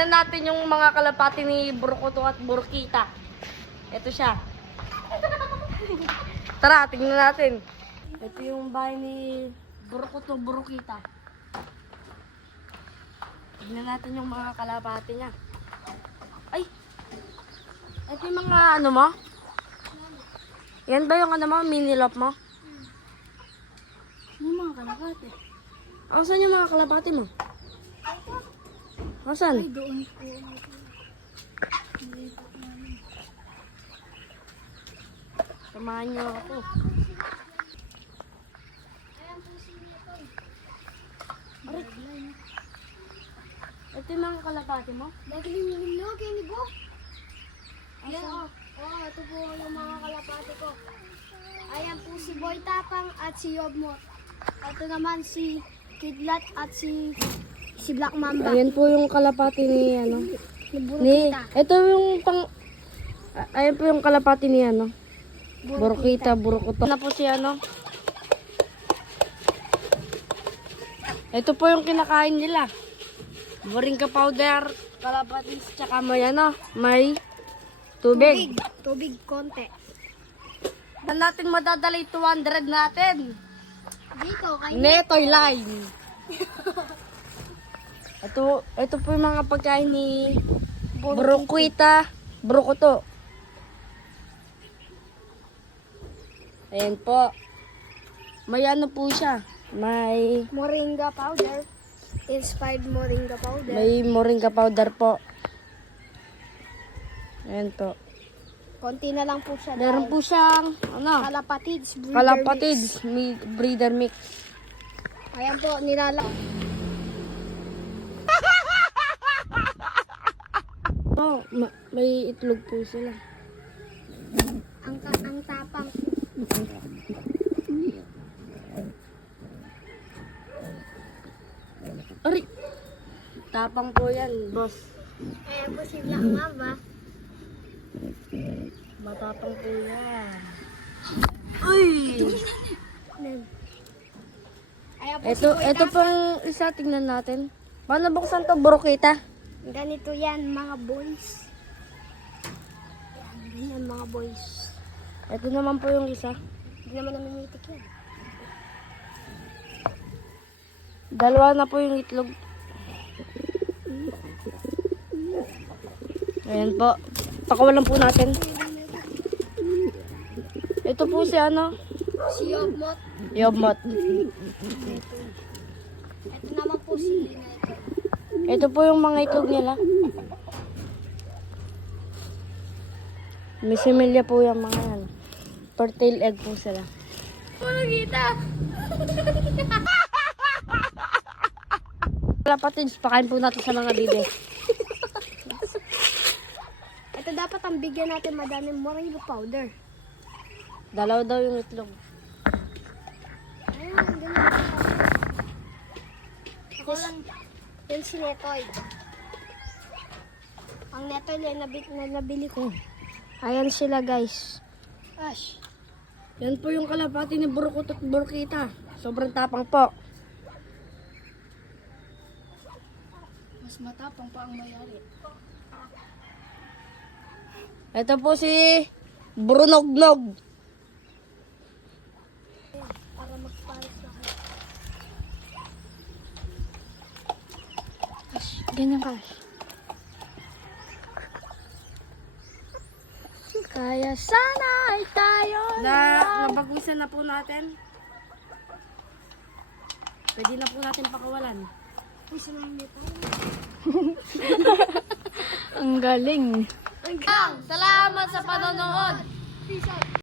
Tignan natin yung mga kalapati ni Burukoto at Burkita. Ito siya. Tara, tignan natin. Ito yung bahay ni Burukoto, Burkita. Tignan natin yung mga kalapati niya. Ay! Ito yung mga ano mo? Yan ba yung ano mo? Mini lop mo? Yung mga kalapati. Saan yung mga kalapati mo? Saan? Ay, doon po. Samahan niyo ako. Aray. Ito yung mga kalapati mo? Naglinilin nyo, kini Bo. Ayan, ito po yung mga kalapati ko. Ayan po si Boy Tapang at si Yobmot. Ito naman si Kidlat at si Black Mamba. Ayan po yung kalapati ni ano. Ni Ito yung ayan po yung kalapati ni ano. Burkita, Burukoto. Na po si ano. Ito po yung kinakain nila. Moringa powder, kalapatis, tsaka may ano, may tubig. Tubig konti. Saan natin madadala yung 200 natin? Dito, kay Netoy line. Ito po yung mga pagkain ni Burkita, Burukoto. Ayan po. May ano po siya. May Moringa powder. Inspired Moringa powder. moringa powder po. Ayan po. Konti na lang po siya. Meron po siyang ano, Kalapatids. Breeder kalapatids, breeder mix. mix. Ayan po, nilalang. May itlog po sila. Ang tapang. Ari! Tapang po yan, boss. Ayan po si Black Mamba. Matapang po yan. Uy! Ayan po Ito pang isa, tingnan natin. Paano buksan to, Burkita? Ganito yan, mga boys. Yan, mga boys. Ito naman po yung isa. Hindi naman namimitik yan. Dalawa na po yung itlog. Ayan po. Pakawalan po natin. Ito po si ano? Si Yobmot. Yobmot. Ito naman po si Ito po yung mga itlog nila. May similya po yung mga yan. Fertile egg po sila. Pulgita! Kalapatids, pakain po natin sa mga bibe. Ito dapat ang bigyan natin madaming moringa powder. Dalaw daw yung itlog. Ayan, ganyan. Ako lang. Yan si Netoy. Ang Netoy na nabili ko. Ayan sila, guys. Ash. Yan po yung kalapati ni Burukoto at Burkita. Sobrang tapang po. Mas matapang pa ang mayari. Ito po si Brunognog. Para magpares na kayo. Ash, ganyan ka. Kaya sana ay tayo Nabagwisan na po natin. Pwede na po natin pakawalan. Uy, sanayin nito. Ang galing. Salamat sa panonood. Peace out.